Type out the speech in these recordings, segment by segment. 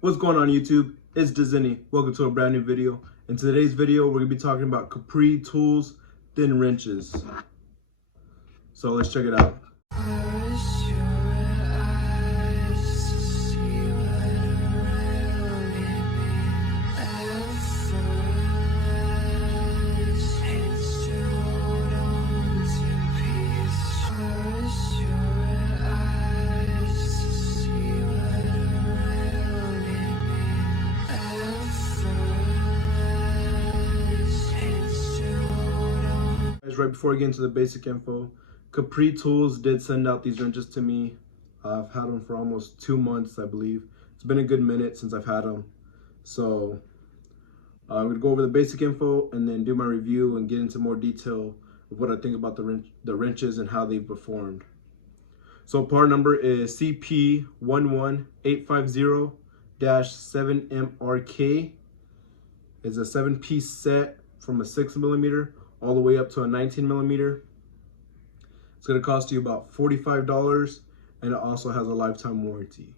What's going on YouTube? It's Definetly. Welcome to a brand new video. In today's video, we're going to be talking about Capri tools, thin wrenches. So let's check it out. Right before I get into the basic info, Capri Tools did send out these wrenches to me. I've had them for almost 2 months, I believe. It's been a good minute since I've had them. So I'm going to go over the basic info and then do my review and get into more detail of what I think about the wrenches and how they've performed. So part number is CP11850-7MRK. It's a 7-piece set from a 6mm all the way up to a 19mm. It's going to cost you about $45, and it also has a lifetime warranty.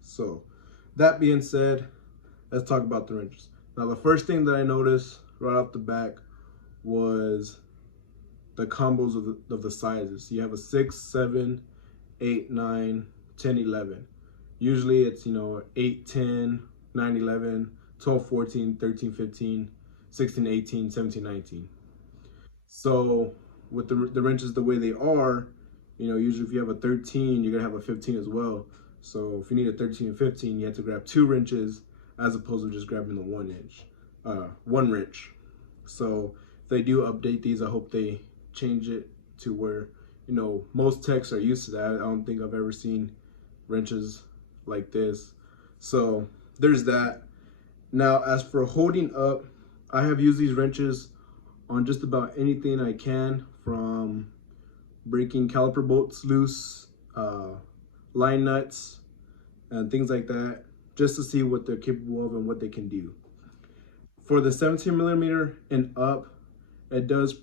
So that being said, let's talk about the wrenches. Now the first thing that I noticed right off the back was the combos of the sizes. You have a 6, 7, 8, 9, 10, 11. Usually it's 8, 10, 9, 11, 12, 14, 13, 15, 16, 18, 17, 19. So with the wrenches the way they are, usually if you have a 13, you're gonna have a 15 as well. So if you need a 13 and 15, you have to grab 2 wrenches as opposed to just grabbing the 1 wrench. So if they do update these, I hope they change it to where, most techs are used to that. I don't think I've ever seen wrenches like this. So there's that. Now, as for holding up, I have used these wrenches on just about anything I can, from breaking caliper bolts loose, line nuts, and things like that, just to see what they're capable of and what they can do. For the 17mm and up, it does,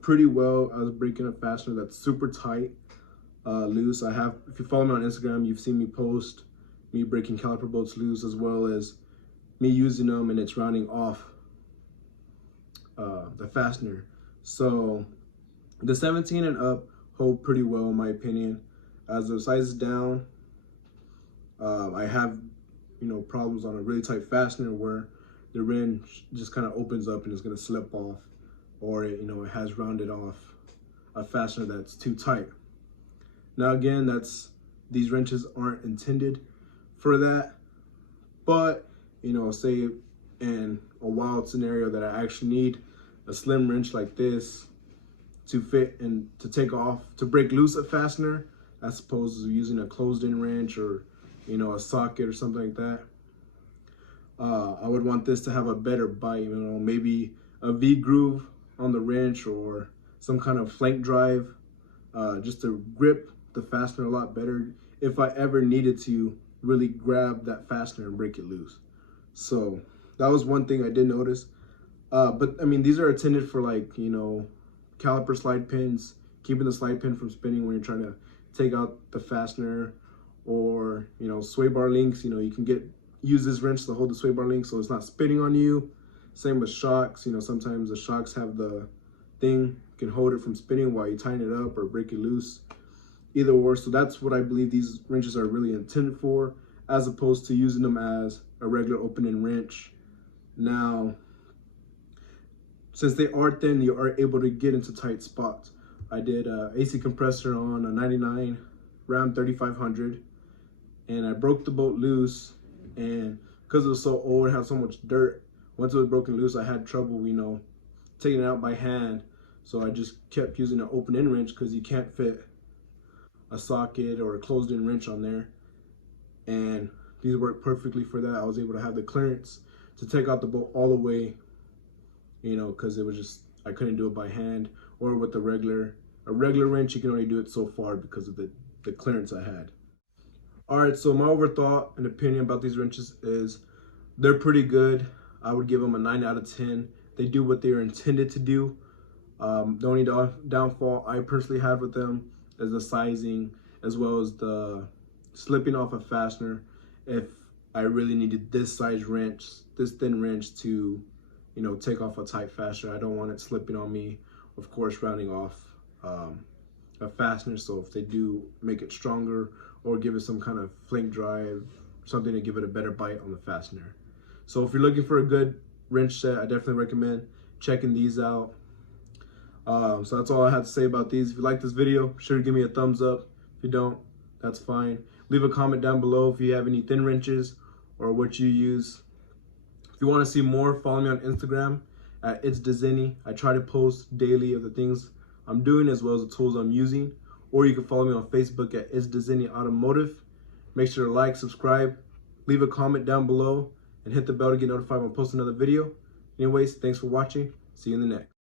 pretty well. I was breaking a fastener that's super tight, loose. If you follow me on Instagram, you've seen me post me breaking caliper bolts loose, as well as me using them and it's rounding off the fastener. So the 17 and up hold pretty well in my opinion. As the sizes down, I have problems on a really tight fastener where the wrench just kind of opens up and it's going to slip off, or it has rounded off a fastener that's too tight. Now again, these wrenches aren't intended for that, but say in a wild scenario that I actually need a slim wrench like this to fit and to break loose a fastener, as opposed to using a closed-in wrench or a socket or something like that. I would want this to have a better bite, maybe a V-groove on the wrench or some kind of flank drive, just to grip the fastener a lot better if I ever needed to really grab that fastener and break it loose. So that was one thing I did notice. But I mean, these are intended for caliper slide pins, keeping the slide pin from spinning when you're trying to take out the fastener, or sway bar links. You can use this wrench to hold the sway bar link so it's not spinning on you. Same with shocks. Sometimes the shocks have the thing can hold it from spinning while you tighten it up or break it loose. Either or. So that's what I believe these wrenches are really intended for, as opposed to using them as a regular open-end wrench. Now, since they are thin, you are able to get into tight spots. I did a AC compressor on a 99 Ram 3500, and I broke the bolt loose, and because it was so old, it had so much dirt, once it was broken loose, I had trouble, taking it out by hand. So I just kept using an open-end wrench because you can't fit a socket or a closed-in wrench on there. And these work perfectly for that. I was able to have the clearance to take out the bolt all the way, because it was just, I couldn't do it by hand, or with a regular wrench, you can only do it so far because of the clearance I had. All right, so my overthought and opinion about these wrenches is they're pretty good. I would give them a 9 out of 10. They do what they are intended to do. The only downfall I personally have with them is the sizing, as well as the slipping off a fastener. If I really needed this size wrench, this thin wrench to, you know, take off a tight fastener. I don't want it slipping on me, of course, rounding off a fastener. So if they do make it stronger or give it some kind of flank drive, something to give it a better bite on the fastener. So if you're looking for a good wrench set, I definitely recommend checking these out. So that's all I have to say about these. If you like this video, be sure to give me a thumbs up. If you don't, that's fine. Leave a comment down below if you have any thin wrenches or what you use. If you want to see more, follow me on Instagram at itsdezinny. I try to post daily of the things I'm doing as well as the tools I'm using. Or you can follow me on Facebook at itsdezinny automotive. Make sure to like, subscribe, leave a comment down below, and hit the bell to get notified when I post another video. Anyways, thanks for watching. See you in the next.